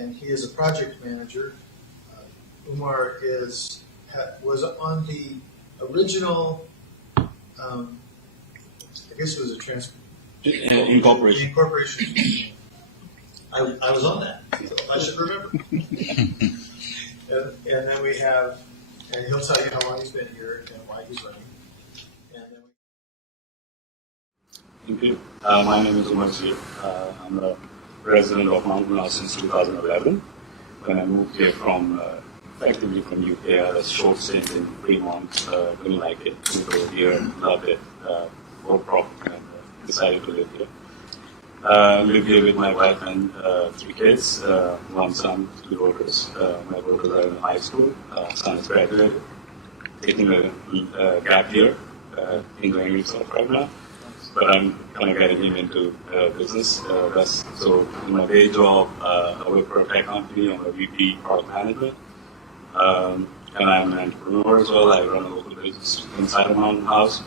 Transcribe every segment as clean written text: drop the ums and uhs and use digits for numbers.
and he is a project manager. Umar was on the original, I guess it was a incorporation. I was on that, so I should remember. and then we have, and he'll tell you how long he's been here and why he's running. And then Thank you. My name is Umar. I'm a resident of Mountain House since 2011. When I moved here effectively from UK, I had a short stint in Fremont, didn't like it, moved over here and loved it, more profit, and decided to live here. Live here with my wife and 3 kids, 1 son, 2 daughters. My daughters are in high school, son is graduated, taking a gap year, enjoying himself right now. But I'm kind of getting him into business. So in my day job, I work for a tech company. I'm a VP product management. And I'm an entrepreneur as well. I run a local business inside of Mountain House.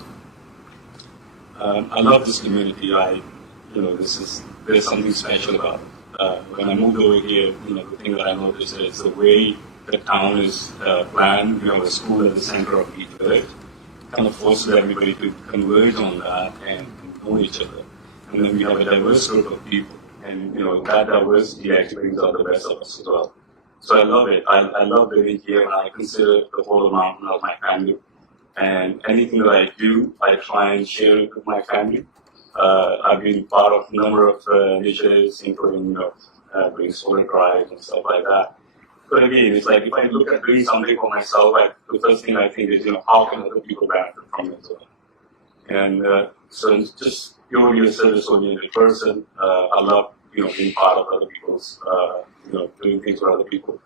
I love this community. There's something special about it. When I moved over here, the thing that I noticed is the way the town is planned. The school at the center of each village kind of forces everybody to converge on that and know each other. And then we have a diverse group of people, and that diversity actually brings out the best of us as well. So I love it. I love living here, and I consider the whole of Mountain as my family. And anything that I do, I try and share it with my family. I've been part of a number of initiatives, including doing solar drives and stuff like that. But again, it's like if I look at doing something for myself, the first thing I think is, how can other people benefit from it as well? And so it's just purely a service-oriented person. I love, being part of other people's, doing things for other people.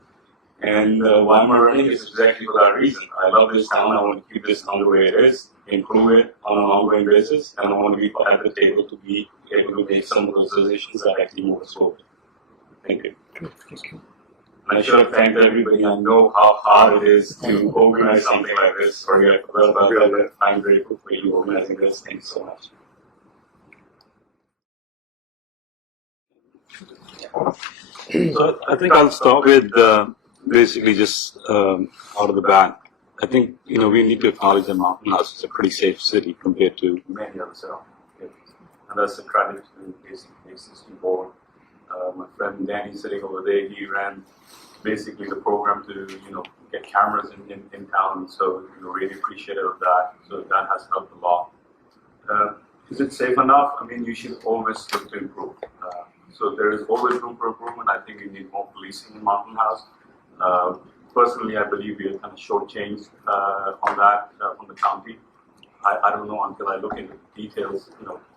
And why am I running is exactly for that reason. I love this town. I want to keep this town the way it is, improve it on an ongoing basis, and I want to be at the table to be able to make some of those decisions that actually move us forward. Thank you. Thank you. And I should have thanked everybody. I know how hard it is to organize something like this. Sorry, I forgot about that. I'm grateful for you organizing this. Thanks so much. So I think I'll start with basically just out of the bat. I think we need to acknowledge that Mountain House is a pretty safe city compared to many others. And that's a credit to the basic system board. My friend Danny sitting over there, he ran basically the program to get cameras in town. So really appreciative of that. So that has helped a lot. Is it safe enough? I mean, you should always look to improve. So there is always room for improvement. I think we need more policing in Mountain House. Personally, I believe we are kind of shortchanged on that from the county. I don't know until I look into the details,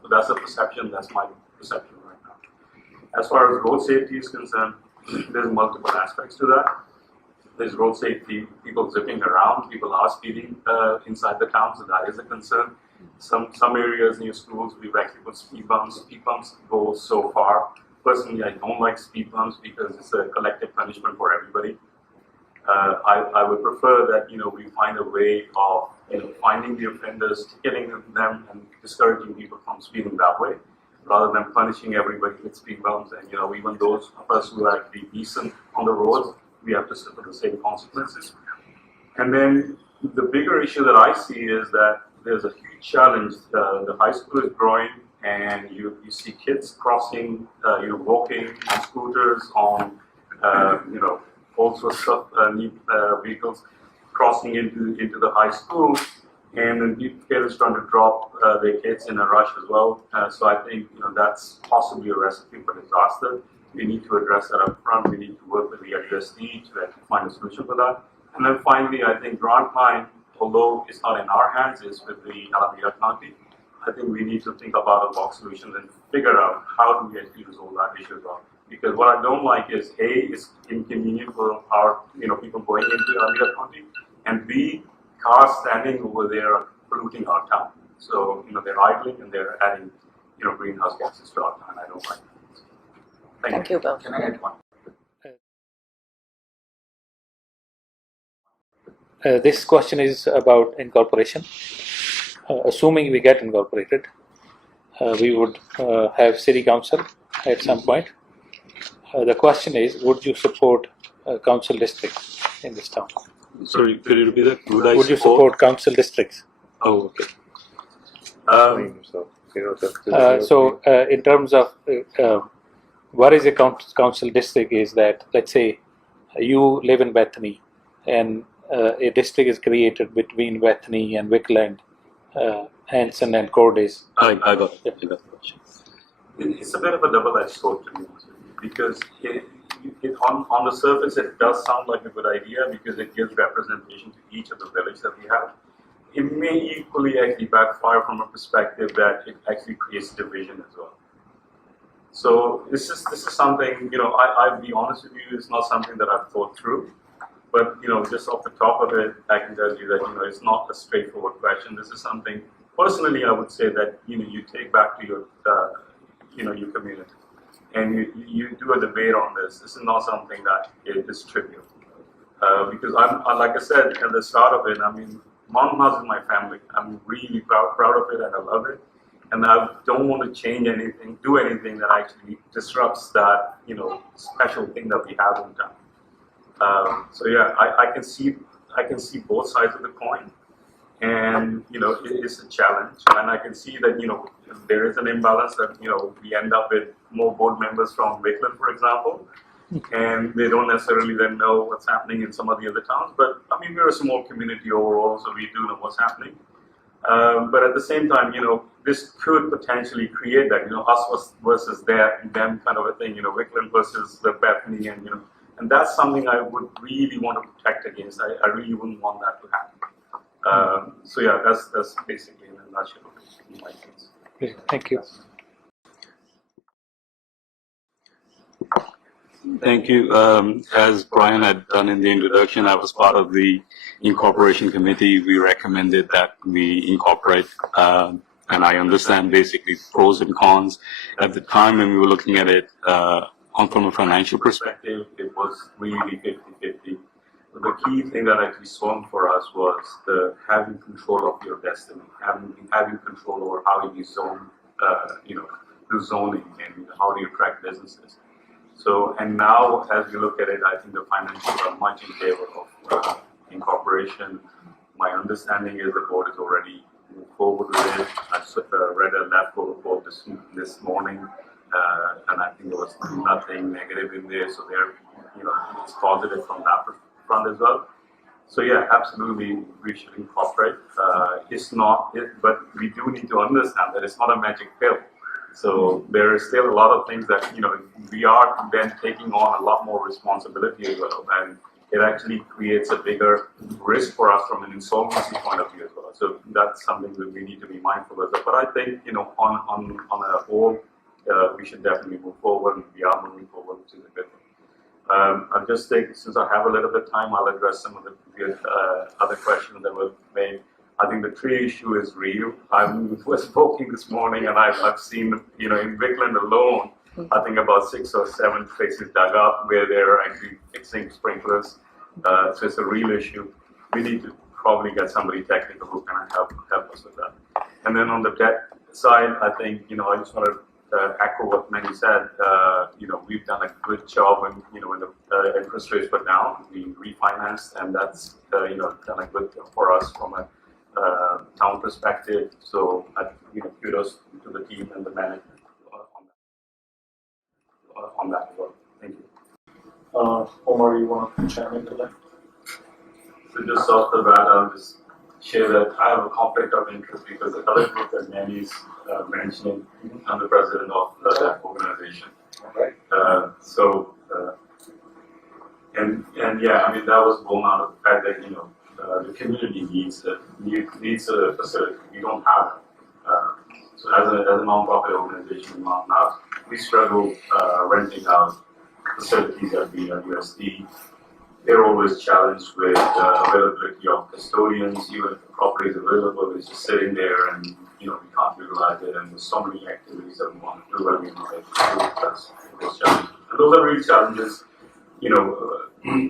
but that's a perception. That's my perception right now. As far as road safety is concerned, there's multiple aspects to that. There's road safety, people zipping around, people are speeding inside the town, so that is a concern. Some areas near schools, we've actually put speed bumps. Speed bumps go so far. Personally, I don't like speed bumps because it's a collective punishment for everybody. I would prefer that we find a way of finding the offenders, ticketing them, and discouraging people from speeding that way, rather than punishing everybody with speed bumps. And even those of us who are actually decent on the roads, we have to suffer the same consequences. And then the bigger issue that I see is that there's a huge challenge. The high school is growing, and you see kids crossing, walking on scooters, on all sorts of new vehicles crossing into the high school, and then parents trying to drop their kids in a rush as well. So I think that's possibly a recipe for disaster. We need to address that up front. We need to work with the MHCSD to actually find a solution for that. And then finally, I think grant line, although it's not in our hands, is with the Alameda County. I think we need to think about a box solution and figure out how do we actually resolve that issue as well. Because what I don't like is A, it's inconvenient for our people going into Alameda County, and B, cars standing over there are polluting our town. So they're idling and they're adding greenhouse gases to our town. I don't like that. Thank you, Bill. Can I add one? This question is about incorporation. Assuming we get incorporated, we would have city council at some point. The question is, would you support council districts in this town? Sorry, could you repeat that? Would you support council districts? Oh, okay. In terms of what is a council district is that, let's say you live in Bethany and a district is created between Bethany and Wickland, Hanson and Cordes. I got it. I got the question. It's a bit of a double-edged sword to me, because on the surface it does sound like a good idea because it gives representation to each of the villages that we have. It may equally actually backfire from a perspective that it actually creates division as well. So this is something, I'll be honest with you, it's not something that I've thought through. But just off the top of it, I can tell you that it's not a straightforward question. This is something personally I would say that you take back to your your community, and you do a debate on this. This is not something that is trivial, because I'm like I said at the start of it. I mean, Mountain House is my family. I'm really proud of it, and I love it. And I don't want to change anything, do anything that actually disrupts that special thing that we have in town. So yeah, I can see both sides of the coin, and it is a challenge, and I can see that there is an imbalance that we end up with more board members from Wickland, for example, and they don't necessarily then know what's happening in some of the other towns. But I mean, we're a small community overall, so we do know what's happening. But at the same time, this could potentially create that, us versus them kind of a thing, Wickland versus the Bethany, and that's something I would really want to protect against. I really wouldn't want that to happen. So yeah, that's basically in a nutshell my thoughts. Thank you. Thank you. As Brian had done in the introduction, I was part of the incorporation committee. We recommended that we incorporate, and I understand basically pros and cons. At the time when we were looking at it, from a financial perspective, It was really 50-50. The key thing that actually swung for us was the having control of your destiny, having control over how you zone, do zoning and how do you attract businesses. So, and now as we look at it, I think the financials are much in favor of incorporation. My understanding is the board is already moved forward with it. I read a LAFCO report this morning, and I think there was nothing negative in there. So they're, it's positive from that front as well. So yeah, absolutely, we should incorporate. But we do need to understand that it's not a magic pill. So there is still a lot of things that we are then taking on a lot more responsibility as well, and it actually creates a bigger risk for us from an insolvency point of view as well. So that's something that we need to be mindful of. But I think on a whole, we should definitely move forward, and we are moving forward, which is a good thing. I'll just take, since I have a little bit of time, I'll address some of the other questions that were made. I think the tree issue is real. I was walking this morning, and I've seen, in Wickland alone, I think about 6 or 7 places dug up where they're actually fixing sprinklers. So it's a real issue. We need to probably get somebody technical who can help us with that. And then on the debt side, I think, I just want to echo what Manny said. We've done a good job when the interest rates were down. We refinanced, and that's done a good job for us from a town perspective. So kudos to the team and the management on that as well. Thank you. Umar, you want to chime into that? So just off the bat, I'll just share that I have a conflict of interest because the other group that Manny's mentioning, I'm the president of that organization. Right. And yeah, I mean, that was born out of the fact that the community needs a facility. We don't have it. So as a non-profit organization, we struggle renting out facilities at the USD. They're always challenged with availability of custodians. Even if the property is available, it's just sitting there, and we can't utilize it. And there's so many activities that we want to do, and we want to do. That's those challenges. And those are real challenges.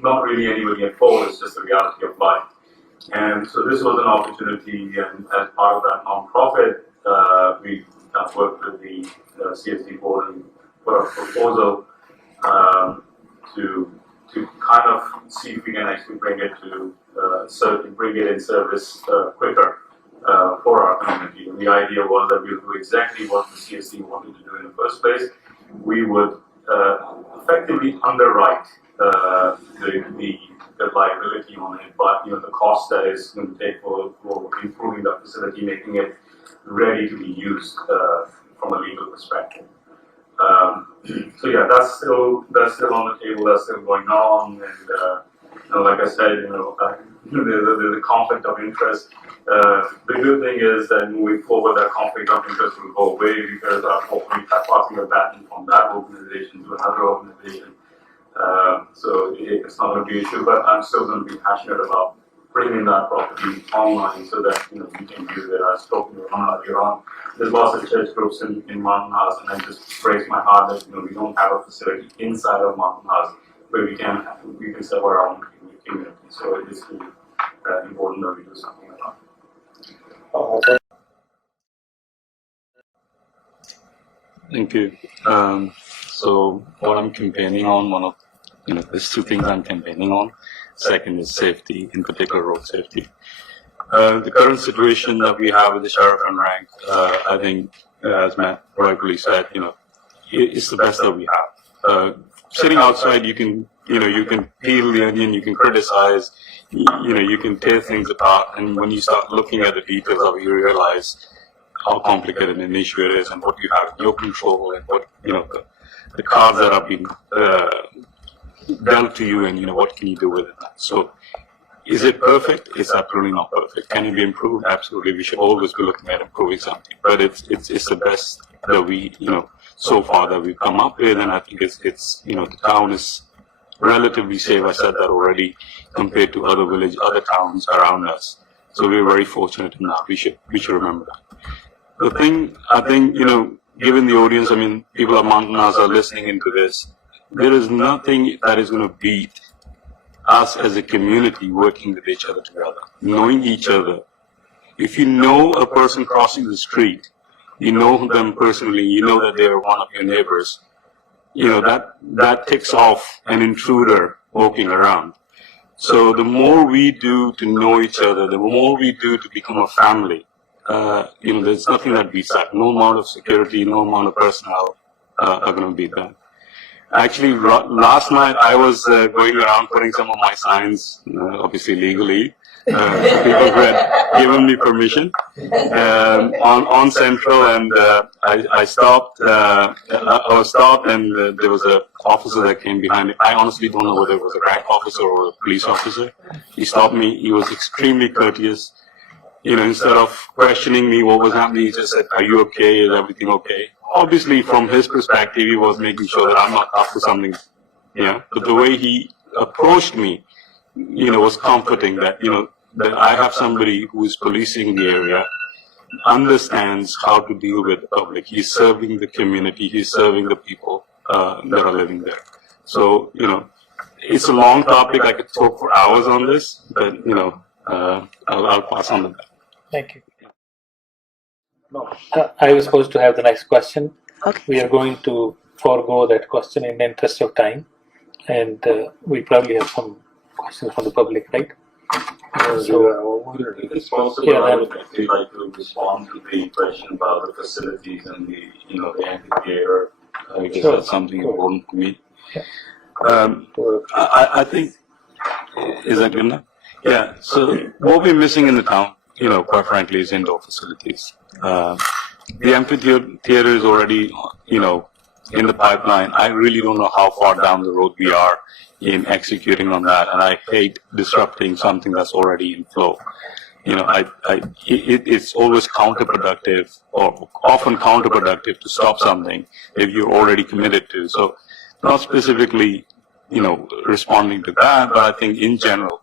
Not really anybody at fault. It's just the reality of life. And so this was an opportunity, and as part of that nonprofit, we worked with the CSD board and put a proposal see if we can actually bring it to bring it in service quicker for our community. And the idea was that we would do exactly what the CSD wanted to do in the first place. We would effectively underwrite the liability on it, but the cost that is going to take for improving the facility, making it ready to be used from a legal perspective. So yeah, that's still on the table. That's still going on, and like I said, there's a conflict of interest. The good thing is that moving forward, that conflict of interest will go away because hopefully passing the baton from that organization to another organization. So it's not going to be an issue, but I'm still going to be passionate about bringing that property online so that we can use it. I've spoken to Umar earlier on. There's lots of church groups in Mountain House, and I just breaks my heart that we don't have a facility inside of Mountain House where we can serve our own community. So it is really important that we do something about it. Thank you. So what I'm campaigning on, there's two things I'm campaigning on. Second is safety, in particular road safety. The current situation that we have with the sheriff and rank, I think, as Matt rightly said, it's the best that we have. Sitting outside, you can peel the onion, you can criticize, you can tear things apart, and when you start looking at the details of it, you realize how complicated an issue it is and what you have in your control and what, the cards that are being dealt to you, and what can you do with it. So, is it perfect? It's absolutely not perfect. Can it be improved? Absolutely. We should always be looking at improving something. But it's the best that we so far that we've come up with, and I think it's the town is relatively safe. I said that already compared to other towns around us. So we're very fortunate in that. We should remember that. The thing I think given the audience, people of Mountain House are listening into this. There is nothing that is going to beat us as a community working with each other together, knowing each other. If you know a person crossing the street, you know them personally, you know that they are one of your neighbors, that takes off an intruder walking around. So the more we do to know each other, the more we do to become a family, there's nothing that beats that. No amount of security, no amount of personnel are going to beat that. Actually, last night I was going around putting some of my signs, obviously legally, people who had given me permission, on Central, and I stopped. I was stopped, and there was an officer that came behind me. I honestly don't know whether it was a rank officer or a police officer. He stopped me. He was extremely courteous. Instead of questioning me what was happening, he just said, "Are you okay? Is everything okay?" Obviously, from his perspective, he was making sure that I'm not up to something. But the way he approached me, was comforting that, that I have somebody who is policing the area, understands how to deal with the public. He's serving the community. He's serving the people that are living there. So, it's a long topic. I could talk for hours on this, but, I'll pass on to that. Thank you. I was supposed to have the next question. Okay. We are going to forego that question in the interest of time, and we probably have some questions from the public, right? It's possible. Yeah, I would actually like to respond to the question about the facilities and the amphitheater. I guess Sure. that's something important for me. Yeah. I think, is that good enough? Yeah, so what we're missing in the town, quite frankly, is indoor facilities. The amphitheater is already, in the pipeline. I really don't know how far down the road we are in executing on that, and I hate disrupting something that's already in flow. It's always counterproductive, or often counterproductive, to stop something if you're already committed to. So, not specifically, responding to that, but I think in general,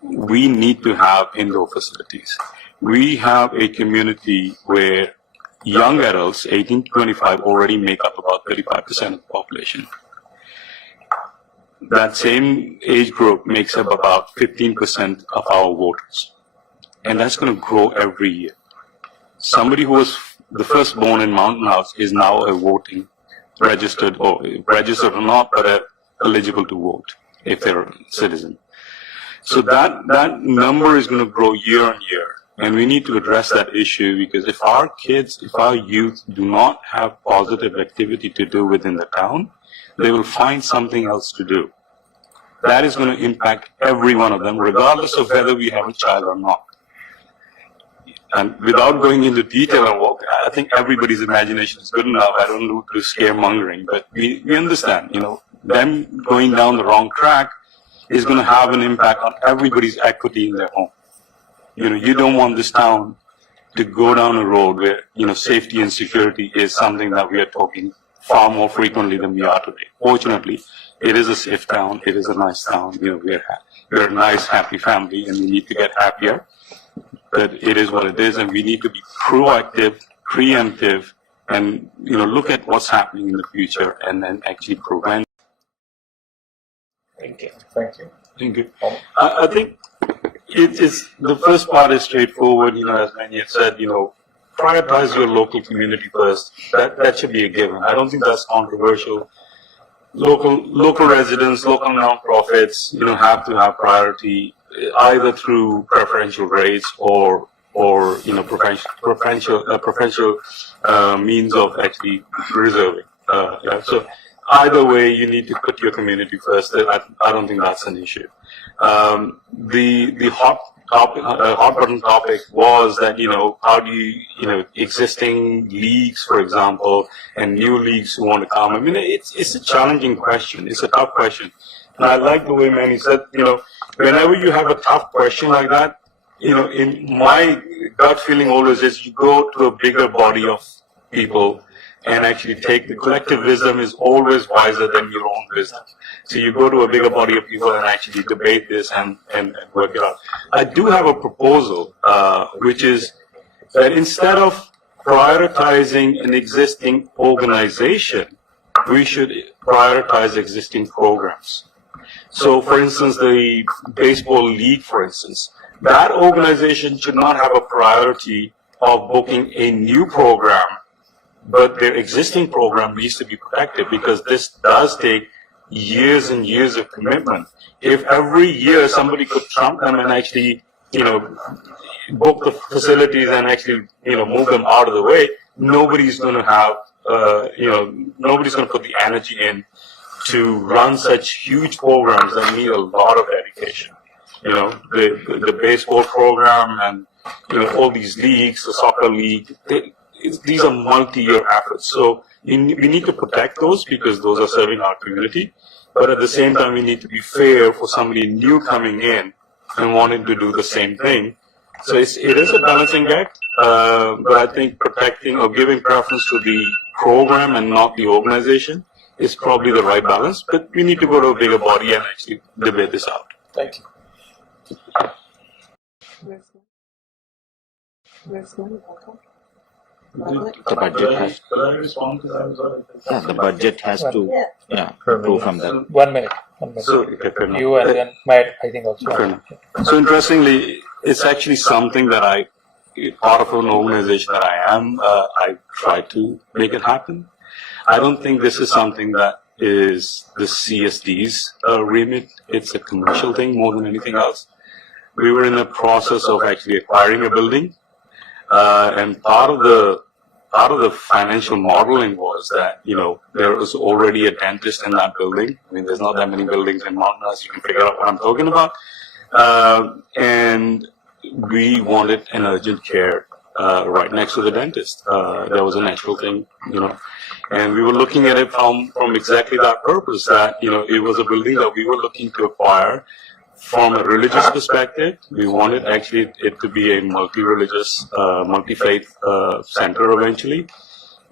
we need to have indoor facilities. We have a community where young adults, 18 to 25, already make up about 35% of the population. That same age group makes up about 15% of our voters. And that's going to grow every year. Somebody who was the firstborn in Mountain House is now a voting registered or not, but eligible to vote. if they're a citizen. So that number is going to grow year on year. And we need to address that issue because if our kids, if our youth do not have positive activity to do within the town, they will find something else to do. That is going to impact every one of them, regardless of whether we have a child or not. And without going into detail on what, I think everybody's imagination is good enough. I don't do scaremongering, but we understand, them going down the wrong track is going to have an impact on everybody's equity in their home. You don't want this town to go down a road where, safety and security is something that we are talking far more frequently than we are today. Fortunately, it is a safe town. It is a nice town. We're a nice, happy family, and we need to get happier. But it is what it is, and we need to be proactive, preemptive, and, look at what's happening in the future and then actually prevent. Thank you. Thank you. Thank you. I think it is, the first part is straightforward, as Manny had said, prioritize your local community first. That should be a given. I don't think that's controversial. Local residents, local nonprofits, have to have priority either through preferential rates or preferential means of actually reserving. So either way, you need to put your community first. I don't think that's an issue. The hot button topic was that, how do you, existing leagues, for example, and new leagues who want to come. I mean, it's a challenging question. It's a tough question. And I like the way Manny said, whenever you have a tough question like that, in my gut feeling always is you go to a bigger body of people and actually take the collective wisdom is always wiser than your own wisdom. So you go to a bigger body of people and actually debate this and work it out. I do have a proposal, which is that instead of prioritizing an existing organization, we should prioritize existing programs. So, for instance, the baseball league, for instance, that organization should not have a priority of booking a new program, but their existing program needs to be protected because this does take years and years of commitment. If every year somebody could trump them and actually, book the facilities and actually, move them out of the way, nobody's going to have, nobody's going to put the energy in to run such huge programs that need a lot of dedication. The baseball program and, all these leagues, the soccer league, these are multi-year efforts. So we need to protect those because those are serving our community. But at the same time, we need to be fair for somebody new coming in and wanting to do the same thing. So it is a balancing act, but I think protecting or giving preference to the program and not the organization is probably the right balance. But we need to go to a bigger body and actually debate this out. Thank you. The budget has, the budget has to, approve from the. 1 minute. So, You and then Matt, I think also. So interestingly, it's actually something that part of an organization that I am, I try to make it happen. I don't think this is something that is the CSD's remit. It's a commercial thing more than anything else. We were in the process of actually acquiring a building, and part of the financial modeling was that, there was already a dentist in that building. I mean, there's not that many buildings in Mountain, so you can figure out what I'm talking about. And we wanted an urgent care right next to the dentist. That was a natural thing, and we were looking at it from exactly that purpose, that, it was a building that we were looking to acquire from a religious perspective. We wanted actually it to be a multi-religious, multi-faith center eventually,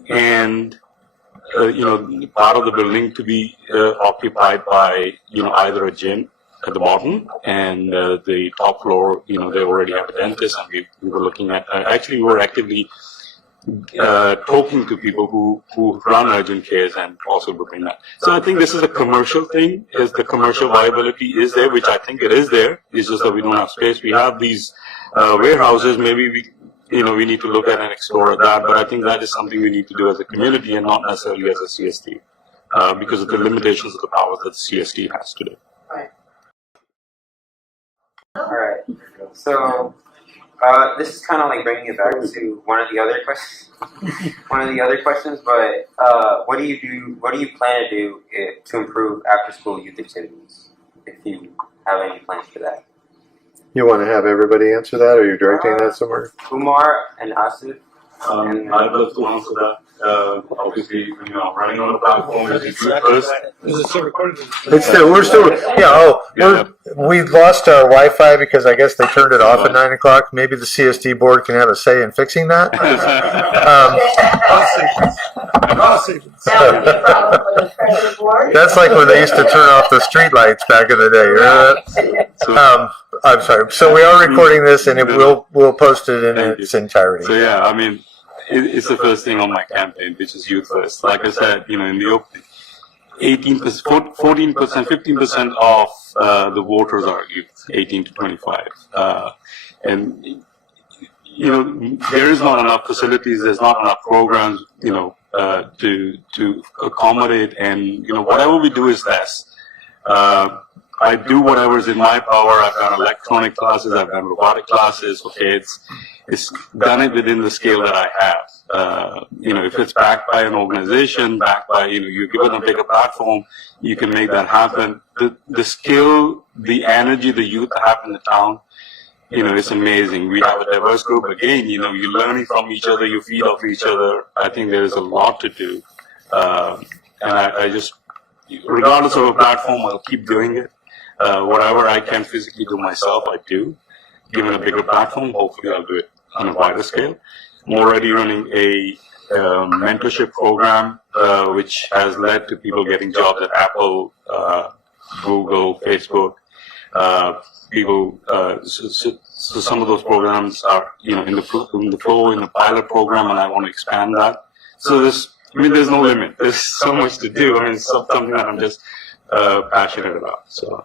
and part of the building to be occupied by either a gym at the bottom and the top floor. They already have a dentist, and we were looking at actually we were actively talking to people who run urgent cares and also booking that. So I think this is a commercial thing. Is the commercial viability is there, which I think it is there. It's just that we don't have space. We have these warehouses. Maybe we need to look at and explore that. But I think that is something we need to do as a community and not necessarily as a CSD, because of the limitations of the power that the CSD has today. Right. All right. So this is kind of like bringing it back to one of the other questions. But what do you do? What do you plan to do to improve after-school youth activities? If you have any plans for that. You want to have everybody answer that, or you're directing that somewhere? Umar and Asif. I'd love to answer that. Obviously, running on the platform is first. Is it still recorded? We're still, we lost our Wi-Fi because I guess they turned it off at 9 o'clock. Maybe the CSD board can have a say in fixing that. That's like when they used to turn off the street lights back in the day. Remember that? I'm sorry. So we are recording this, and we'll post it in its entirety. So yeah, I mean, it's the first thing on my campaign, which is youth first. Like I said, in the opening, 18%, 14%, 15% of the voters are youth, 18 to 25, and there is not enough facilities, there's not enough programs, to accommodate, and whatever we do is less. I do whatever is in my power. I've done electronic classes, I've done robotic classes. Okay, it's done it within the scale that I have. If it's backed by an organization, backed by, you're given a bigger platform, you can make that happen. The skill, the energy the youth have in the town, it's amazing. We have a diverse group. Again, you're learning from each other, you feed off each other. I think there is a lot to do. And I just, regardless of a platform, I'll keep doing it. Whatever I can physically do myself, I do. Given a bigger platform, hopefully I'll do it on a wider scale. I'm already running a mentorship program, which has led to people getting jobs at Apple, Google, Facebook. So some of those programs are, in the flow, in the pilot program, and I want to expand that. So there's no limit. There's so much to do. It's something that I'm just passionate about. So.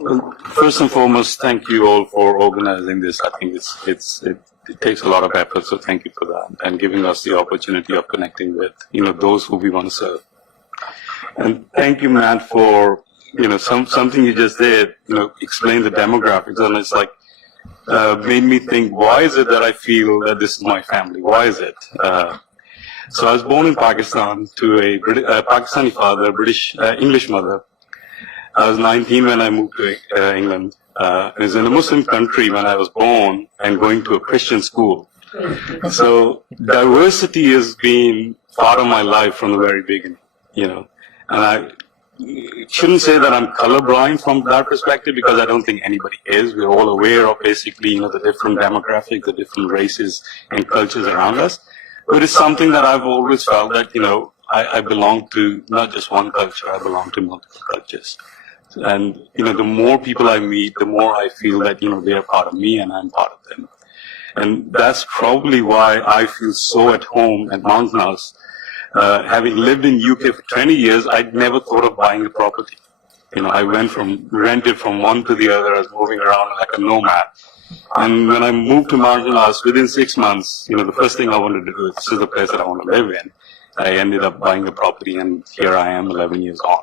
Well, first and foremost, thank you all for organizing this. I think it takes a lot of effort, so thank you for that, and giving us the opportunity of connecting with those who we want to serve. And thank you, Matt, for something you just did. Explain the demographics, and it's like made me think, why is it that I feel that this is my family? Why is it? So I was born in Pakistan to a Pakistani father, English mother. I was 19 when I moved to England. I was in a Muslim country when I was born and going to a Christian school. So diversity has been part of my life from the very beginning, And I shouldn't say that I'm colorblind from that perspective, because I don't think anybody is. We're all aware of basically, the different demographics, the different races and cultures around us. But it's something that I've always felt that, I belong to not just one culture, I belong to multiple cultures. And, the more people I meet, the more I feel that, they're part of me and I'm part of them. And that's probably why I feel so at home at Mountain House. Having lived in UK for 20 years, I'd never thought of buying a property. I rented from one to the other. I was moving around like a nomad. And when I moved to Mountain House, within 6 months, the first thing I wanted to do is, this is the place that I want to live in. I ended up buying a property, and here I am 11 years on.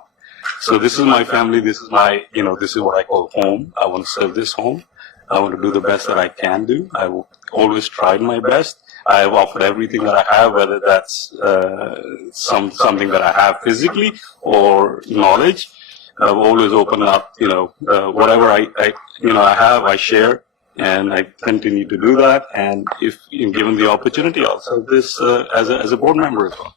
So this is my family, this is my, this is what I call home. I want to serve this home. I want to do the best that I can do. I've always tried my best. I have offered everything that I have, whether that's something that I have physically or knowledge. I've always opened up, whatever I have, I share, and I continue to do that. And if given the opportunity, I'll serve this as a board member as well.